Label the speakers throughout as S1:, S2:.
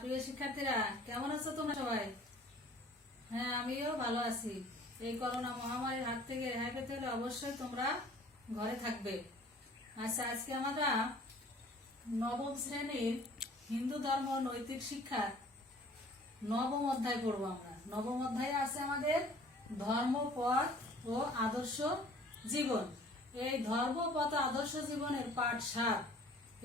S1: প্রিয় শিক্ষার্থীরা, কেমন আছো তোমরা সবাই? হ্যাঁ আমিও ভালো আছি। এই করোনা মহামারীর হাত থেকে রেহাই পেতে হলে অবশ্যই তোমরা ঘরে থাকবে। আচ্ছা আজকে আমরা নবম শ্রেণির হিন্দু ধর্ম নৈতিক শিক্ষার নবম অধ্যায় পড়ব আমরা। নবম অধ্যায়ে আছে আমাদের ধর্মপথ ও আদর্শ জীবন। এই ধর্মপথ ও আদর্শ জীবনের পাঠ সাত।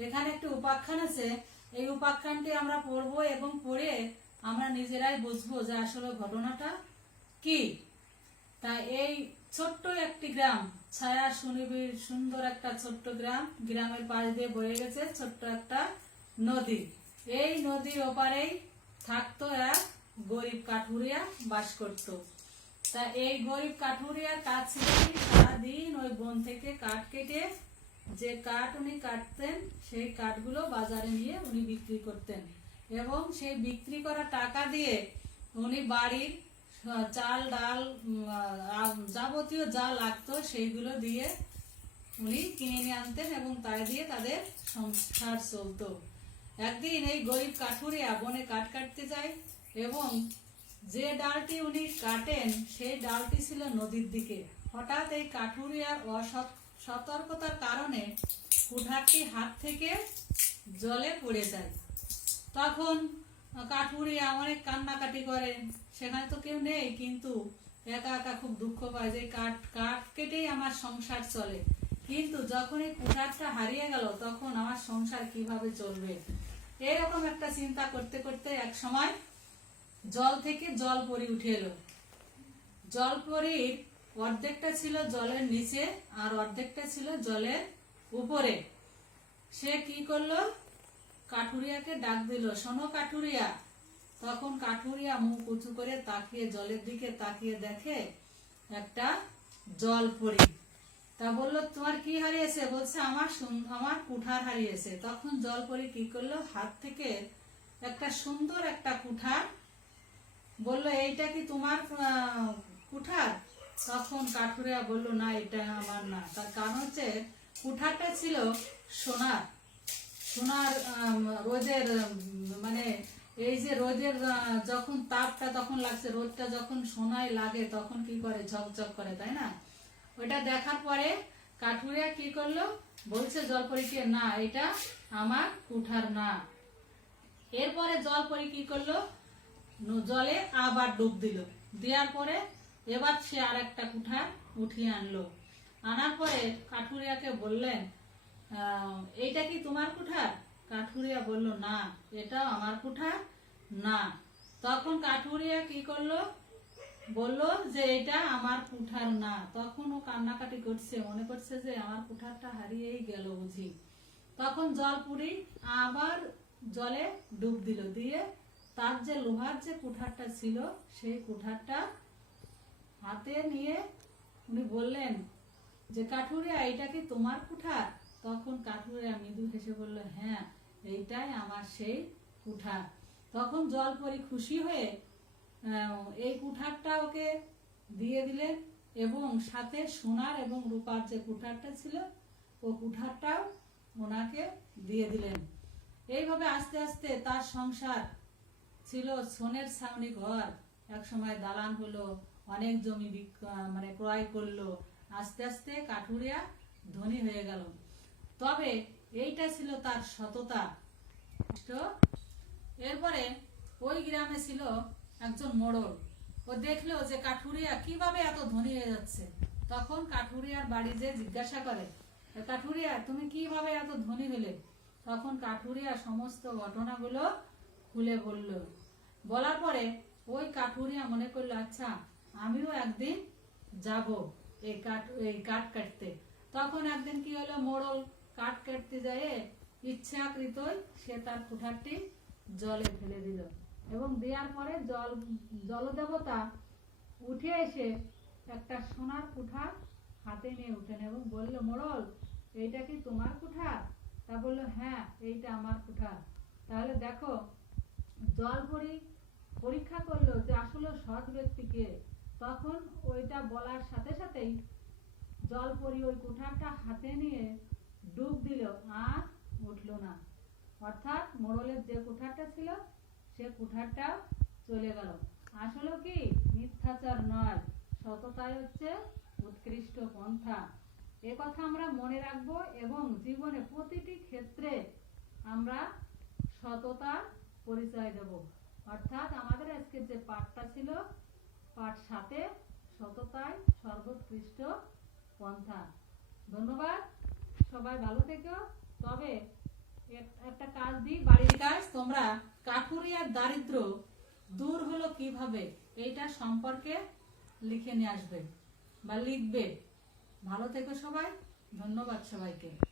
S1: এখানে একটি উপাখ্যান আছে এই উপাখ্যানটি আমরা পড়ব এবং পড়ে আমরা নিজেরাই বুঝব যে আসলে ঘটনাটা কি। তা এই ছোট্ট একটি গ্রাম, ছায়া সুনিবিড়, সুন্দর একটা ছোট্ট গ্রাম, গ্রামের পাশ দিয়ে বয়ে গেছে ছোট্ট একটা নদী। এই নদীর ওপারেই থাকতো এক গরিব কাঠুরিয়া বাস করত। তা এই গরিব কাঠুরিয়ার কাজ ছিল সারাদিন ওই বন থেকে কাঠ কেটে যে কাঠ উনি কাটতেন, সেই কাঠগুলো বাজারে নিয়ে উনি বিক্রি করতেন। এবং সেই বিক্রি করা টাকা দিয়ে উনি বাড়ির চাল, ডাল যাবতীয় যা লাগতো সেইগুলো দিয়ে উনি কিনে নিয়ে আনতেন এবং তাই দিয়ে তাদের সংসার চলতো। একদিন এই গরিব কাঠুরিয়া বনে কাঠ কাটতে যায় এবং যে ডালটি উনি কাটেন, সেই ডালটি ছিল নদীর দিকে। হঠাৎ এই কাঠুরিয়ার অসৎ সতর্কতার কারণে কুঠারটি হাত থেকে জলে পড়ে যায়। তখন কাঠুরিয়া অনেক কান্নাকাটি করে, সেখানে তো কেউ নেই, কিন্তু একা একা খুব দুঃখ পায় যে কাঠ কাঠ কেটেই আমার সংসার চলে। কিন্তু যখন এই কুঠারটা হারিয়ে গেল, তখন আমার সংসার কীভাবে চলবে? এরকম একটা চিন্তা করতে করতে এক সময় জল থেকে জল পরি উঠে এলো। জলপরির অর্ধেকটা ছিল জলের নিচে আর অর্ধেকটা ছিল জলের উপরে। সে কি করল? কাঠুরিয়াকে ডাক দিল, শোনো কাঠুরিয়া। তখন কাঠুরিয়া মুখ উঁচু করে তাকিয়ে জলের দিকে তাকিয়ে দেখে একটা জল পড়ি। তা বলল, তোমার কি হারিয়েছে? বলছে, আমার আমার কুঠার হারিয়েছে। তখন জল পরি কি করল? হাত থেকে একটা সুন্দর একটা কুঠার বলল, এইটা কি তোমার কুঠার? তখন কাঠুরিয়া বলল, না, এটা আমার না। তার কারণ হচ্ছে, কুঠারটা ছিল সোনার। সোনার রোদের মানে এই যে রোদের যখন তাপটা তখন লাগছে, রোদটা যখন সোনায় লাগে, তখন কি করে? ঝকঝক করে, তাই না? ওইটা দেখার পরে কাঠুরিয়া কি করল? বলছে জলপরীকে, না, এটা আমার কুঠার না। এরপরে জলপরি কি করল? জলে আবার ডুব দিল। দেওয়ার পরে এবার সে আর একটা কুঠার উঠিয়ে আনলো। আনার পরে কাঠুরিয়াকে বললেন এইটা কি তোমার কুঠার কাঠুরিয়া বলল, না এটাও আমার কুঠার না। তখন কাঠুরিয়া কি করল? বলল যে, এটা আমার কুঠার না। তখন ও কান্নাকাটি করছে, মনে করছে যে, আমার কুঠারটা হারিয়েই গেল বুঝি। তখন জলপুরি আবার জলে ডুব দিল, দিয়ে তার যে লোহার যে কুঠারটা ছিল, সেই কুঠারটা হাতে নিয়ে উনি বললেন যে কাঠুরিয়া এটা কি তোমার কুঠার তখন কাঠুরিয়া মৃদু হেসে বলল হ্যাঁ এইটাই আমার সেই কুঠার তখন জলপরি খুশি হয়ে এই কুঠারটা ওকে দিয়ে দিলেন এবং সাথে সোনার এবং রূপার যে কুঠারটা ছিল, ও কুঠারটাও ওনাকে দিয়ে দিলেন। এইভাবে আস্তে আস্তে তার সংসার ছিল, সোনের ছাউনি ঘর। এক সময় দালান হলো অনেক জমি মানে ক্রয় করল। আস্তে আস্তে কাঠুরিয়া ধনী হয়ে গেল। তবে এইটা ছিল তার সততা। এরপরে ওই গ্রামে ছিল একজন মোড়ল। ও দেখল যে কাঠুরিয়া কীভাবে এত ধনী হয়ে যাচ্ছে। তখন কাঠুরিয়ার বাড়ি যে জিজ্ঞাসা করে কাঠুরিয়া, তুমি কীভাবে এত ধনী হলে? তখন কাঠুরিয়া সমস্ত ঘটনাগুলো খুলে বলল। বলার পরে ওই কাঠুরিয়া মনে করল আচ্ছা আমিও একদিন যাব এই কাঠ এই কাঠ কাটতে। তখন একদিন কি হলো, মোড়ল কাঠ কাটতে যায় ইচ্ছাকৃতই সে তার কুঠারটি জলে ফেলে দিল এবং দেওয়ার পরে জল, জলদেবতা উঠে এসে একটা সোনার কুঠার হাতে নিয়ে উঠেন এবং বলল, মোড়ল, এইটা কি তোমার কুঠার তা বলল হ্যাঁ এইটা আমার কুঠার তাহলে দেখো, জল পরি পরীক্ষা করল যে আসলে সৎ ব্যক্তিকে তখন ওইটা বলার সাথে সাথেই জল পরি ওই কুঠারটা হাতে নিয়ে ডুব দিল আর উঠল না। অর্থাৎ মোড়লের যে কুঠারটা ছিল, সে কুঠারটা চলে গেল। আসলে কি? মিথ্যাচার নয়। সততাই হচ্ছে উৎকৃষ্ট পন্থা। এ কথা আমরা মনে রাখব এবং জীবনে প্রতিটি ক্ষেত্রে আমরা সততার পরিচয় দেব। অর্থাৎ আমাদের আজকের যে পাঠটা ছিল পাঠ সাথে সততায় সর্বোৎকৃষ্ট পন্থা। ধন্যবাদ। সবাই ভালো থেকো। তবে এক- একটা কাজ দিই, বাড়ির কাজ। তোমরা কাঠুরিয়ার দারিদ্র দূর হলো কীভাবে? এইটা সম্পর্কে লিখে নিয়ে আসবে বা লিখবে। ভালো থেকো সবাই। ধন্যবাদ সবাইকে।